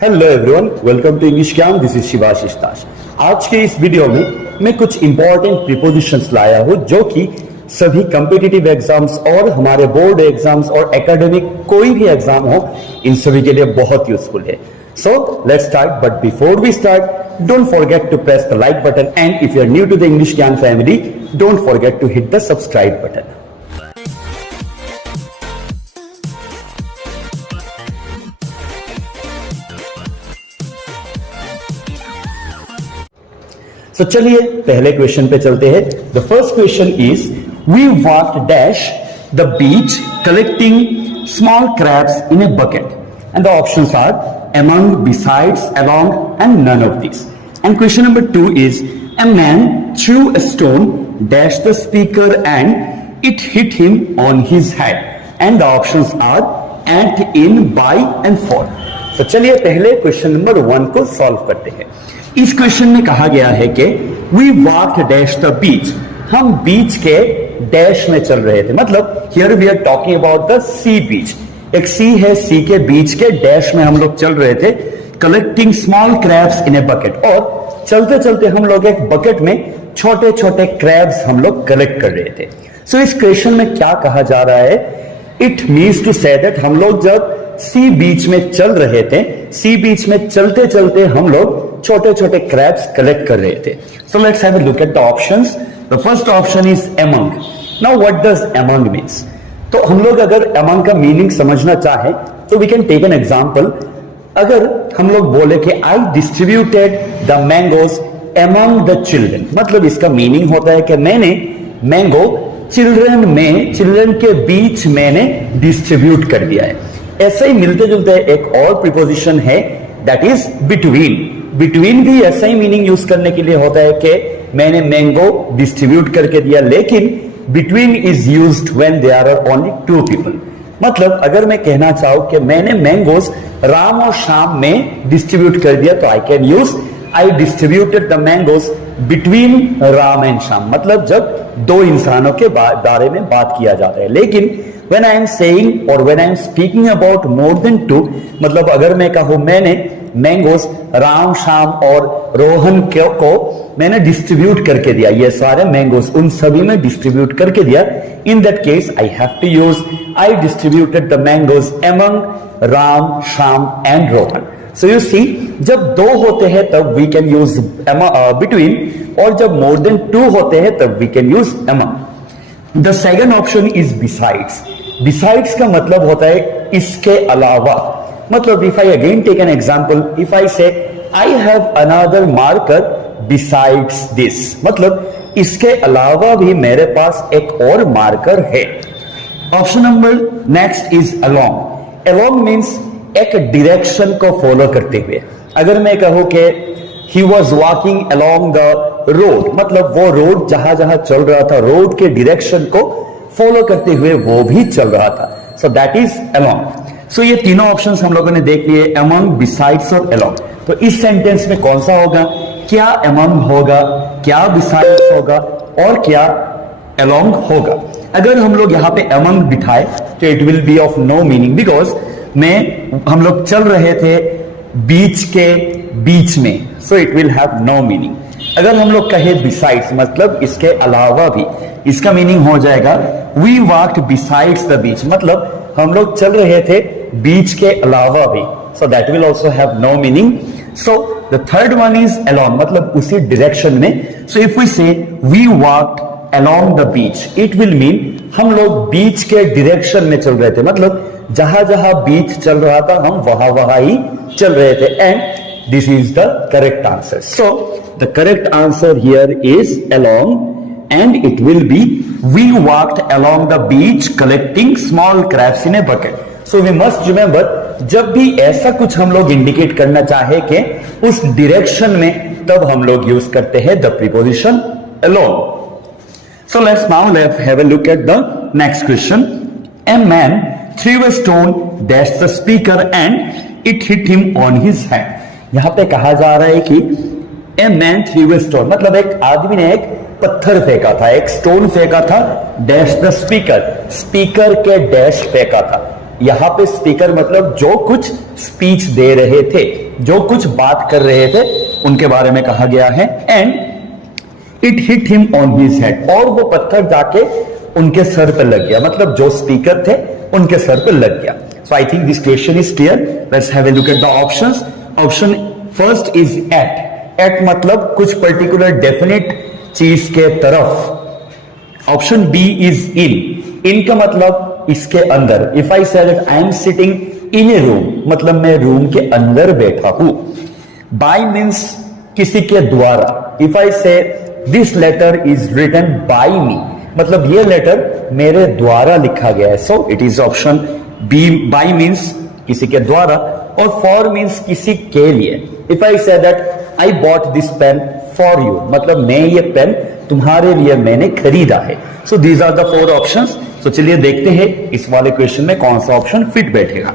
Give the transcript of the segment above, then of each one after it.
Hello everyone, welcome to English Gyan. This is Shivashish Das. आज के इस वीडियो में मैं कुछ इंपॉर्टेंट प्रीपोजिशंस लाया हूं जो कि सभी कॉम्पिटिटिव एग्जाम्स और हमारे बोर्ड एग्जाम्स और एकेडमिक कोई भी एग्जाम हो, इन सभी के लिए बहुत यूजफुल है। So let's start, but before we start don't forget to press the like button and if you are new to the English Gyan family don't forget to hit the subscribe button. तो चलिए पहले question पे चलते हैं। The first question is we walked dash the beach collecting small crabs in a bucket and the options are among, besides, along and none of this. And question number 2 is a man threw a stone dash the speaker and it hit him on his head and the options are at, in, by and for। तो चलिए पहले question number 1 को solve करते हैं। इस question में कहा गया है कि we walked dash the beach, हम बीच के डैश में चल रहे थे, मतलब here we are talking about the sea beach. एक सी है, सी के बीच के डैश में हम लोग चल रहे थे, collecting small crabs in a bucket. और चलते चलते हम लोग एक बकेट में छोटे छोटे क्रैब्स हम लोग कलेक्ट कर रहे थे। सो इस क्वेश्चन में क्या कहा जा रहा है, it means to say that हम लोग जब सी बीच में चल रहे थे, सी बीच में चलते चलते हम लोग छोटे छोटे क्रैब्स कलेक्ट कर रहे थे। So let's have a look at the options. The first option is among. Now what does among means? तो हम लोग अगर अमंग का मीनिंग समझना चाहें तो we can take an example. अगर हम लोग बोले कि I distributed the mangoes among the children, मतलब इसका मीनिंग होता है कि मैंने मैंगो चिल्ड्रन के बीच मैंने डिस्ट्रीब्यूट कर दिया है। ऐसे ही मिलते जुलते एक और प्रीपोजिशन है दैट इज बिटवीन। बिटवीन भी ऐसा ही मीनिंग यूज करने के लिए होता है कि मैंने मैंगो डिस्ट्रीब्यूट करके दिया, लेकिन between is used when there are only 2 people. मतलब अगर मैं कहना चाहूं कि मैंने मैंगोज राम और शाम में डिस्ट्रीब्यूट कर दिया तो I can use I distributed the mangoes between Ram and Shyam, मतलब जब 2 इंसानों के बारे में बात किया जाता है। लेकिन when I am saying or when I am speaking about more than 2, मतलब अगर मैं कहूं मैंने मैंगोज राम, श्याम और रोहन को मैंने डिस्ट्रीब्यूट करके दिया, ये सारे मैंगोज उन सभी में डिस्ट्रीब्यूट करके दिया, in that case I have to use I distributed the mangoes among Ram, Shyam and Rohan. So you see, जब 2 होते हैं तब वी कैन यूज बिटवीन, और जब मोर देन 2 होते हैं तब we can use among. The second option is besides. Besides का मतलब होता है इसके अलावा। मतलब if I again take an example, if I say I have another marker besides this, मतलब इसके अलावा भी मेरे पास एक और मार्कर है। Option number next is along. Along means एक डायरेक्शन को फॉलो करते हुए। अगर मैं कहूं कि he was walking along the road, मतलब वो रोड जहां जहां चल रहा था, रोड के डायरेक्शन को फॉलो करते हुए वो भी चल रहा था। So that is along. सो ये तीनों ऑप्शंस हम लोगों ने देख लिए, अमंग, बिसाइड्स और अलोंग। तो इस सेंटेंस में कौन सा होगा? क्या अमंग होगा, क्या बिसाइड्स होगा और क्या अलोंग होगा? अगर हम लोग यहाँ पे अमंग बिठाए तो it will be of no meaning, because हम लोग चल रहे थे बीच के बीच में, so it will have no meaning. अगर हम लोग कहे बिसाइड्स, मतलब इसके अलावा भी, इसका मीनिंग हो जाएगा we walked besides the beach, मतलब हम लोग चल रहे थे बीच के अलावा भी, so that will also have no meaning. So the third one is along, मतलब उसी डायरेक्शन में। So if we say we walked along the beach, it will mean हम लोग बीच के डायरेक्शन में चल रहे थे, मतलब जहां जहां बीच चल रहा था हम वहां वहां ही चल रहे थे। And this is the correct answer. So the correct answer here is along and it will be we walked along the beach collecting small crabs in a bucket. So we must remember, जब भी ऐसा कुछ हम लोग indicate करना चाहे कि उस डायरेक्शन में, तब हम लोग यूज करते हैं the preposition along. So let's now have a look at the next question. A man threw a stone dash the speaker and it hit him on his head. यहां पे कहा जा रहा है कि ए मैन थ्रू ए स्टोन, मतलब एक आदमी ने एक पत्थर फेंका था, एक स्टोन फेंका था, डैश द स्पीकर, स्पीकर के डैश फेंका था। यहां पे स्पीकर मतलब जो कुछ स्पीच दे रहे थे, जो कुछ बात कर रहे थे, उनके बारे में कहा गया है। And it hit him on his head, और वो पत्थर जाके उनके सर पे लग गया, मतलब जो स्पीकर थे उनके सर पे लग गया। So I think this question is clear. Let's have a look at the options. Option first is at. At मतलब कुछ पर्टिकुलर डेफिनेट चीज के तरफ। Option B is in. In का मतलब इसके अंदर। If I say that I am sitting in a room, मतलब मैं रूम के अंदर बैठा हूं। बाय मीन्स किसी के द्वारा। If I say this letter is written by me, मतलब ये लेटर मेरे द्वारा लिखा गया है। So it is option B. By means किसी के द्वारा, और फॉर मीन्स किसी के लिए। If I say that I bought this pen for you, मतलब मैं ये पेन तुम्हारे लिए मैंने खरीदा है। So these are the four options. तो चलिए देखते हैं इस वाले क्वेश्चन में कौन सा ऑप्शन फिट बैठेगा।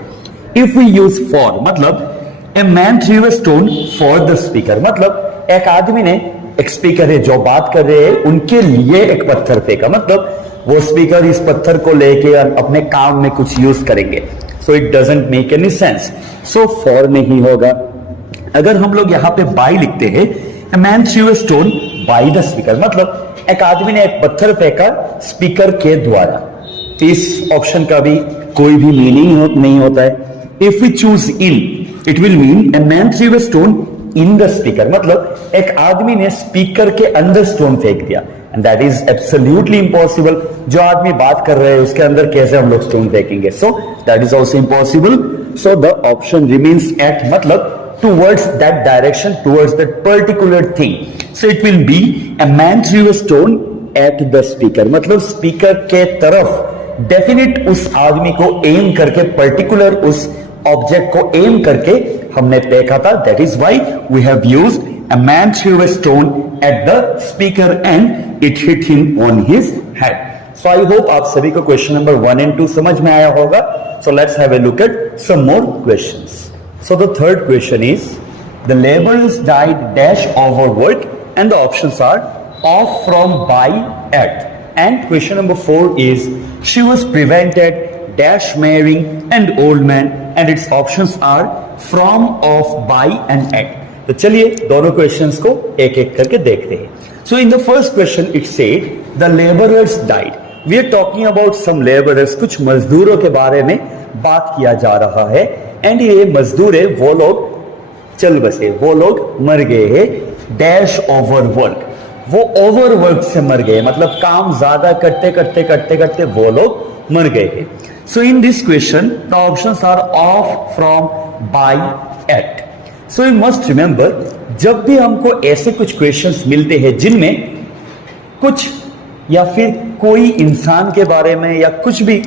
इफ वी यूज फॉर, मतलब ए man threw a stone for the speaker, मतलब एक आदमी ने, एक स्पीकर है जो बात कर रहे हैं, उनके लिए एक पत्थर फेंका, मतलब वो स्पीकर इस पत्थर को लेके अपने काम में कुछ यूज करेंगे। So it doesn't make any sense. So for नहीं होगा। अगर हम लोग यहां पे बाय लिखते हैं, ए man threw a stone by the speaker, मतलब एक आदमी ने एक पत्थर फेंका स्पीकर के द्वारा। इस ऑप्शन का भी कोई भी मीनिंग नहीं होता है। If we choose in, it will mean a man threw a stone in the speaker, मतलब एक आदमी ने स्पीकर के अंदर स्टोन फेंक दिया। And that is absolutely impossible. जो आदमी बात कर रहे हैं उसके अंदर कैसे हम लोग स्टोन फेंकेंगे? So that is also impossible. So the option remains at, मतलब towards that direction, towards that particular thing. So it will be a man threw a stone at the speaker, मतलब स्पीकर के तरफ definite उस आदमी को M करके, particular उस object को एम करके हमने फेंका था। That is why we have used a man threw a stone at the speaker and it hit him on his head. So I hope आप सभी को क्वेश्चन नंबर 1 and 2 समझ में आया होगा। So let's have a look at some more questions. So the third question is, the laborers died dash overwork, and the options are off, from, by, at. And question number 4 is, she was prevented dash marrying an old man, and its options are from, off, by and at. तो चलिए दोनों questions को एक एक करके देखते हैं। So in the first question it said the laborers died. We are talking about some laborers, कुछ मजदूरों के बारे में बात किया जा रहा है। एंड ये मजदूर है, वो लोग चल बसे, वो लोग मर गए हैं डैश ओवरवर्क, वो ओवरवर्क से मर गए, मतलब काम ज्यादा करते करते करते करते वो लोग मर गए हैं। So in this question the options are of, from, by, at. So you must remember, जब भी हमको ऐसे कुछ क्वेश्चंस मिलते हैं जिनमें कुछ या फिर कोई इंसान के बारे में या कुछ भी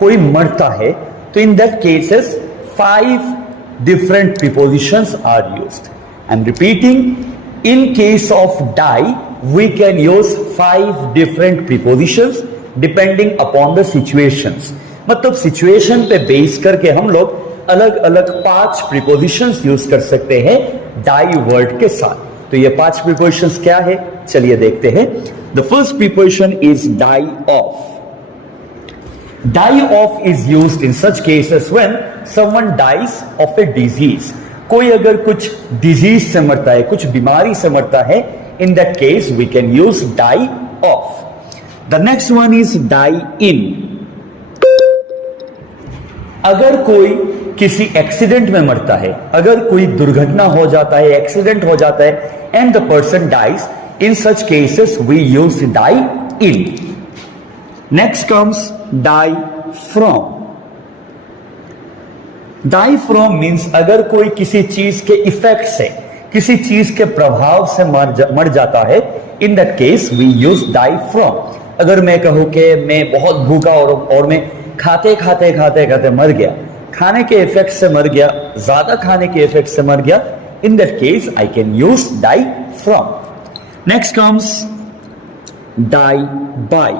कोई मरता है, तो in that cases 5 different prepositions are used. I'm repeating, in case of die, we can use 5 different prepositions depending upon the situations. मतलब situation पे बेस करके हम लोग अलग अलग 5 prepositions यूज कर सकते हैं die वर्ड के साथ। तो ये 5 prepositions क्या है, चलिए देखते हैं। The first preposition is die off. Die off is used in such cases when someone dies of a disease. कोई अगर कुछ डिजीज से मरता है, कुछ बीमारी से मरता है, in that case we can use die off. The next one is die in. अगर कोई किसी एक्सीडेंट में मरता है, अगर कोई दुर्घटना हो जाता है, एक्सीडेंट हो जाता है, and the person dies, in such cases we use die in. Next comes die from. Die from means अगर कोई किसी चीज के इफेक्ट से, किसी चीज के प्रभाव से मर जाता है, in that case we use die from. अगर मैं कहूं कि मैं बहुत भूखा और मैं खाते खाते खाते खाते मर गया, खाने के इफेक्ट से मर गया, ज्यादा खाने के इफेक्ट से मर गया, in that case I can use die from. Next comes die by.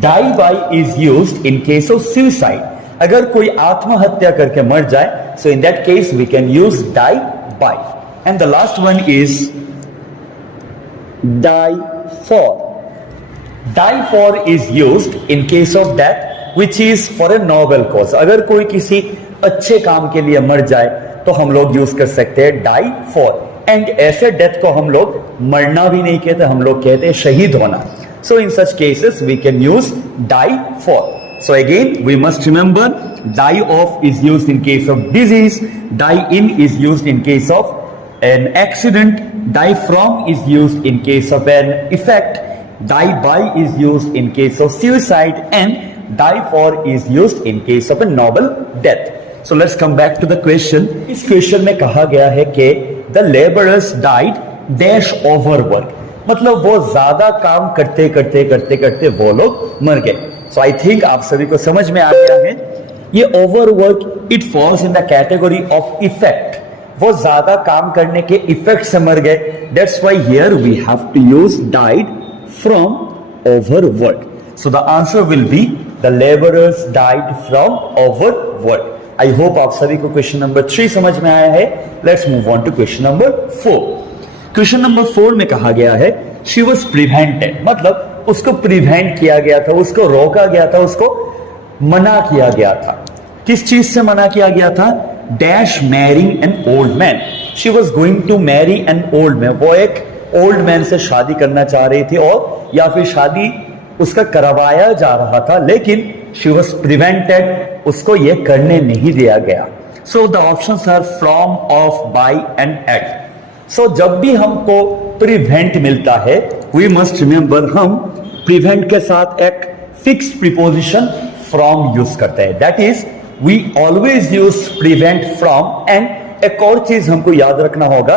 Die by is used in case of suicide. अगर कोई आत्महत्या करके मर जाए, so in that case we can use die by. And the last one is die for. Die for is used in case of death which is for a noble cause. अगर कोई किसी अच्छे काम के लिए मर जाए तो हम लोग यूज कर सकते हैं डाई फॉर। एंड ऐसे डेथ को हम लोग मरना भी नहीं कहते, हम लोग कहते हैं शहीद होना। So in such cases we can use die for. So again, we must remember die off is used in case of disease, die in is used in case of an accident, die from is used in case of an effect, die by is used in case of suicide, and die for is used in case of a noble death. So let's come back to the question. इस question में कहा गया है कि the laborers died dash overwork, मतलब वो ज्यादा काम करते करते करते करते वो लोग मर गए। सो आई थिंक आप सभी को समझ में आ गया है। ये overwork it falls in the category of effect, वो ज्यादा काम करने के इफेक्ट से मर गए। That's why here we have to use died from overwork. So the answer will be the labourers died from overwork. I hope आप सभी को क्वेश्चन नंबर 3 समझ में आया है। Let's move on to question number 4। Question number 4 में कहा गया है शी वॉज प्रिवेंटेड, मतलब उसको प्रिवेंट किया गया था, उसको रोका गया था, उसको मना किया गया था। किस चीज से मना किया गया था? Dash marrying an old man. She was going to marry an old man, वो एक ओल्ड मैन से शादी करना चाह रही थी, और या फिर शादी उसका करवाया जा रहा था, लेकिन शी वॉज प्रिवेंटेड, उसको ये करने नहीं दिया गया। So the options are from, of, by and at. So जब भी हमको प्रिवेंट मिलता है वी मस्ट रिमेंबर हम प्रिवेंट के साथ एक फिक्स्ड प्रीपोजिशन फ्रॉम यूज करते हैं। That is we always use prevent from. And एक और चीज हमको याद रखना होगा,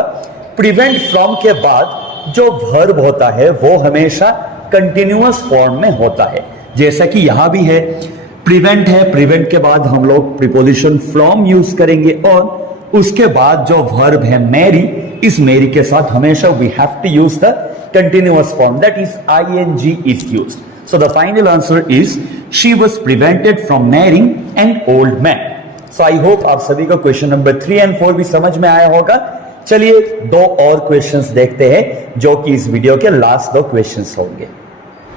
प्रिवेंट फ्रॉम के बाद जो वर्ब होता है वो हमेशा कंटिन्यूअस फॉर्म में होता है, जैसा कि यहां भी है। प्रिवेंट है, प्रिवेंट के बाद हम लोग प्रीपोजिशन फ्रॉम यूज करेंगे, और उसके बाद जो वर्ब है मैरी, इस मैरी के साथ हमेशा we have to use the continuous form, that is ing is used. So the final answer is she was prevented from marrying an old man. So I hope आप सभी को question number 3 और 4 भी समझ में आया होगा। चलिए 2 और क्वेश्चंस देखते हैं जो कि इस वीडियो के लास्ट 2 क्वेश्चंस होंगे।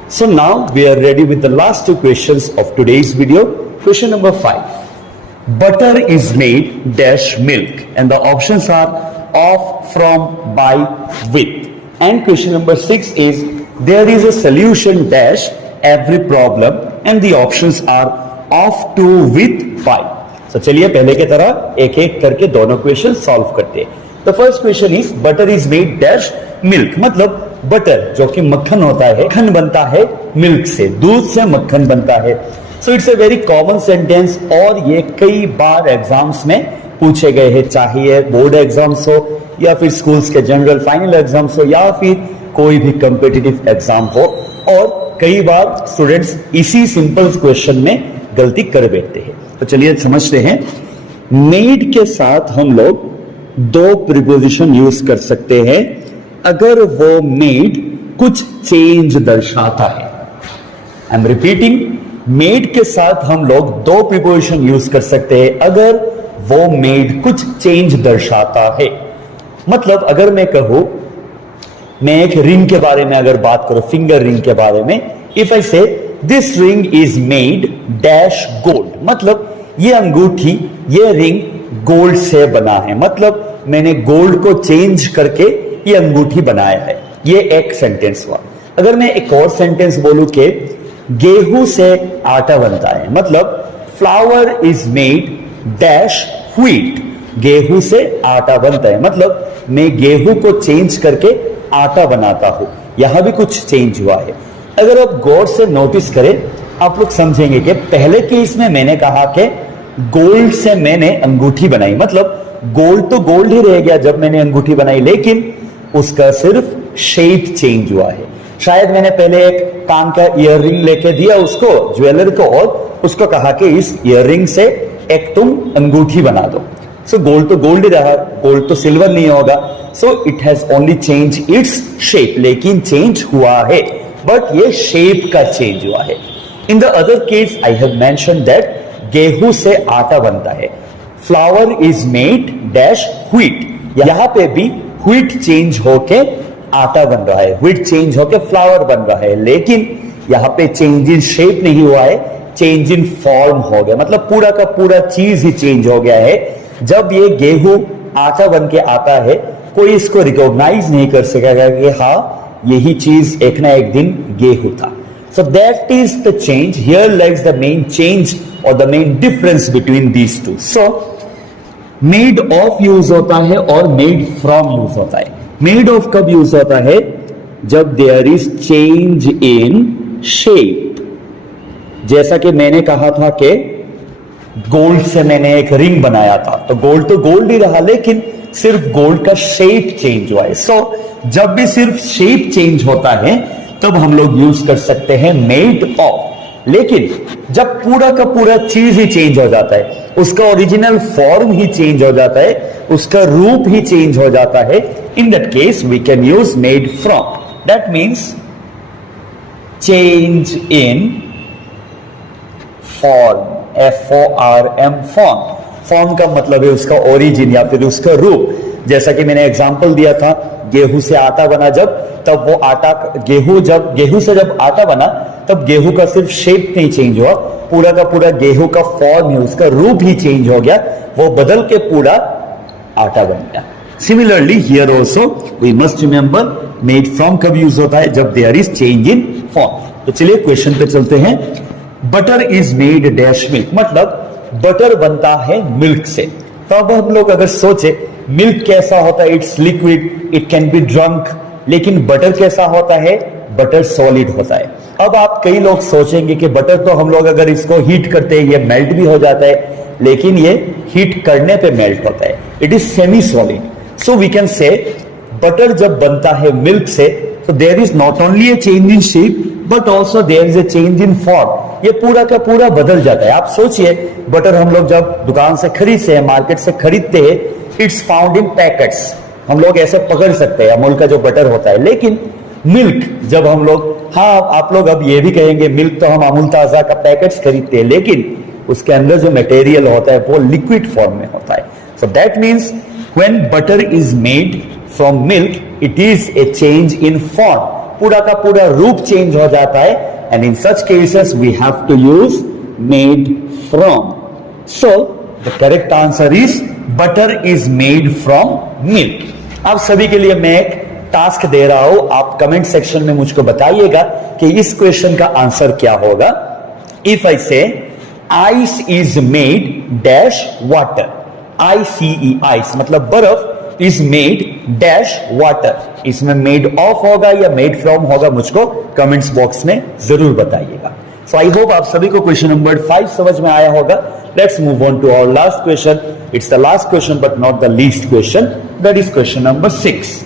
So now we are ready with the last 2 questions of today's video. Question number 5. Butter is made dash milk, and the options are of, from, by, with. And question number 6 is there is a solution dash every problem, and the options are of, to, with, by. So चलिए पहले की तरह एक एक करके दोनों question solve करते हैं। The first question is butter is made dash milk, मतलब बटर जो कि मक्खन होता है, मक्खन बनता है मिल्क से, दूध से मक्खन बनता है। So it's a very common sentence, और ये कई बार एग्जाम्स में पूछे गए हैं, चाहे ये बोर्ड एग्जाम्स हो या फिर स्कूल्स के जनरल फाइनल एग्जाम्स हो या फिर कोई भी कॉम्पिटिटिव एग्जाम हो, और कई बार स्टूडेंट्स इसी सिंपल क्वेश्चन में गलती कर बैठते हैं। तो चलिए समझते हैं। मेड के साथ हम लोग 2 प्रीपोजिशन यूज कर सकते हैं अगर वो मेड कुछ चेंज दर्शाता है। आई एम रिपीटिंग, मेड के साथ हम लोग 2 प्रीपोजिशन यूज कर सकते हैं अगर वो मेड कुछ चेंज दर्शाता है। मतलब अगर मैं कहूं, मैं एक रिंग के बारे में अगर बात करूं, फिंगर रिंग के बारे में, if I say this ring is made dash gold, मतलब ये अंगूठी, ये रिंग गोल्ड से बना है, मतलब मैंने गोल्ड को चेंज करके ये अंगूठी बनाया है। ये एक सेंटेंस हुआ। अगर मैं एक और सेंटेंस बोलूं कि गेहूं से आटा बनता है, मतलब flower is made dash wheat, गेहूं से आटा बनता है, मतलब मैं गेहूं को चेंज करके आटा बनाता हूं। यहां भी कुछ चेंज हुआ है। अगर आप गौर से नोटिस करें, आप लोग समझेंगे कि पहले केस में मैंने कहा कि गोल्ड से मैंने अंगूठी बनाई, मतलब गोल्ड तो गोल्ड ही रह गया जब मैंने अंगूठी बनाई, लेकिन उसका सिर्फ शेप चेंज हुआ है। शायद मैंने पहले एक कान का ईयररिंग लेके दिया उसको, ज्वेलर को, और उसको कहा कि इस ईयररिंग से एक तुम अंगूठी बना दो। सो गोल्ड तो गोल्ड ही रहा, गोल्ड तो सिल्वर नहीं होगा। So it has only change its shape, लेकिन चेंज हुआ है, बट ये शेप का चेंज हुआ है। In the other case I have mention that गेहूं से आटा बनता है, flower is made dash wheat, यहां पे भी व्हीट चेंज होके आटा बन रहा है, व्हीट चेंज होके फ्लावर बन रहा है, लेकिन यहां पे चेंज इन शेप नहीं हुआ है, चेंज इन फॉर्म हो गया, मतलब पूरा का पूरा चीज ही चेंज हो गया है। जब ये गेहूं आटा बन के आता है, कोई इसको रिकॉग्नाइज नहीं कर सकेगा कि हाँ यही चीज एक ना एक दिन गेहूं था। So that is the change, here lies the main change और the main difference between these two. So made of use होता है और मेड फ्रॉम यूज होता है। मेड ऑफ कब यूज होता है? जब there is change in shape. जैसा कि मैंने कहा था कि गोल्ड से मैंने एक रिंग बनाया था, तो गोल्ड ही रहा, लेकिन सिर्फ गोल्ड का शेप चेंज हुआ है। सो जब भी सिर्फ शेप चेंज होता है तब हम लोग यूज कर सकते हैं मेड ऑफ। लेकिन जब पूरा का पूरा चीज ही चेंज हो जाता है, उसका ओरिजिनल फॉर्म ही चेंज हो जाता है, उसका रूप ही चेंज हो जाता है, in that case we can use made from. That means change in form, FORM, form. Form का मतलब है उसका ओरिजिन या फिर उसका रूप। जैसा कि मैंने एग्जांपल दिया था, गेहूं से आटा बना जब, तब वो आटा गेहूं से जब आटा बना तब गेहूं का सिर्फ शेप नहीं चेंज हुआ, पूरा का पूरा गेहूं का फॉर्म ही, उसका रूप ही चेंज हो गया, वो बदल के पूरा आटा बन गया। Similarly here also we must remember made from कब यूज होता है? जब there is change in form. तो चलिए क्वेश्चन पे चलते हैं। Butter is made dash milk, मतलब बटर बनता है मिल्क से। तो अब हम लोग अगर सोचे मिल्क कैसा होता है, it's liquid, it can be drunk, लेकिन बटर कैसा होता है? बटर सॉलिड होता है। अब आप कई लोग सोचेंगे कि बटर तो हम लोग अगर इसको हीट करते हैं ये मेल्ट भी हो जाता है, लेकिन ये हीट करने पे मेल्ट होता है, it is semi solid. So we can say butter जब बनता है मिल्क से, तो there is not only a change in shape but also there is a change in form. ये पूरा का पूरा बदल जाता है। आप सोचिए बटर हम लोग जब दुकान से खरीदते हैं, मार्केट से खरीदते हैं, इट्स फाउंड इन पैकेट्स, हम लोग ऐसे पकड़ सकते हैं अमूल का जो बटर होता है। लेकिन मिल्क जब हम लोग, हाँ आप लोग अब ये भी कहेंगे मिल्क तो हम अमूल ताजा का पैकेट्स खरीदते हैं, लेकिन उसके अंदर जो मटेरियल होता है वो लिक्विड फॉर्म में होता है। So that means when butter is made from milk, it is a change in form, पूरा का पूरा रूप चेंज हो जाता है, and in such cases we have to use made from. So the correct answer is butter is made from milk. आप सभी के लिए मैं एक टास्क दे रहा हूं, आप कमेंट सेक्शन में मुझको बताइएगा कि इस क्वेश्चन का आंसर क्या होगा। इफ आई से ice is made dash water, ICE ice मतलब बर्फ, इज मेड डैश वाटर, इसमें मेड ऑफ होगा या मेड फ्रॉम होगा, मुझको कमेंट्स बॉक्स में जरूर बताइएगा। सो आई होप आप सभी को क्वेश्चन नंबर 5 समझ में आया होगा। Let's move on to our last question. It's the last question but not the least question, that is question number 6।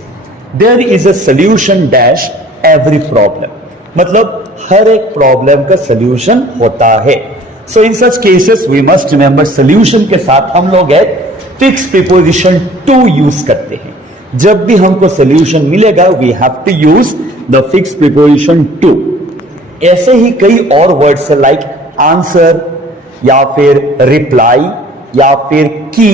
There is a solution dash every problem, मतलब हर एक प्रॉब्लम का सोल्यूशन होता है। So in such cases we must remember solution के साथ हम लोग फिक्स प्रीपोजिशन टू यूज करते हैं। जब भी हमको सोल्यूशन मिलेगा we have to use the fix preposition to. ऐसे ही कई और वर्ड्स लाइक आंसर या फिर रिप्लाई या फिर की,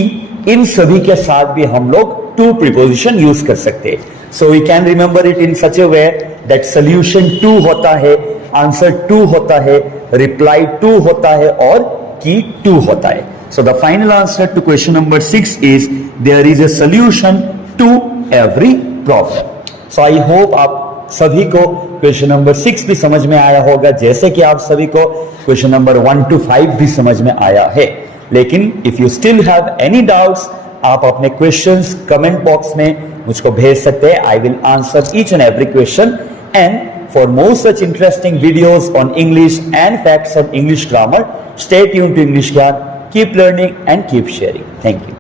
इन सभी के साथ भी हम लोग टू प्रीपोजिशन यूज कर सकते हैं। So we can remember it in such a way that solution to होता है, आंसर टू होता है, रिप्लाई टू होता है और की टू होता है। So the final answer to question number 6 is there is a solution to every problem. So I hope आप सभी को क्वेश्चन नंबर 6 भी समझ में आया होगा, जैसे कि आप सभी को क्वेश्चन नंबर 1 to 5 भी समझ में आया है। लेकिन if you still have any doubts, आप अपने questions कमेंट बॉक्स में मुझको भेज सकते हैं। I will answer each and every question, and for more such interesting videos on English and facts of English grammar, stay tuned to English Gyan. Keep learning and keep sharing. Thank you.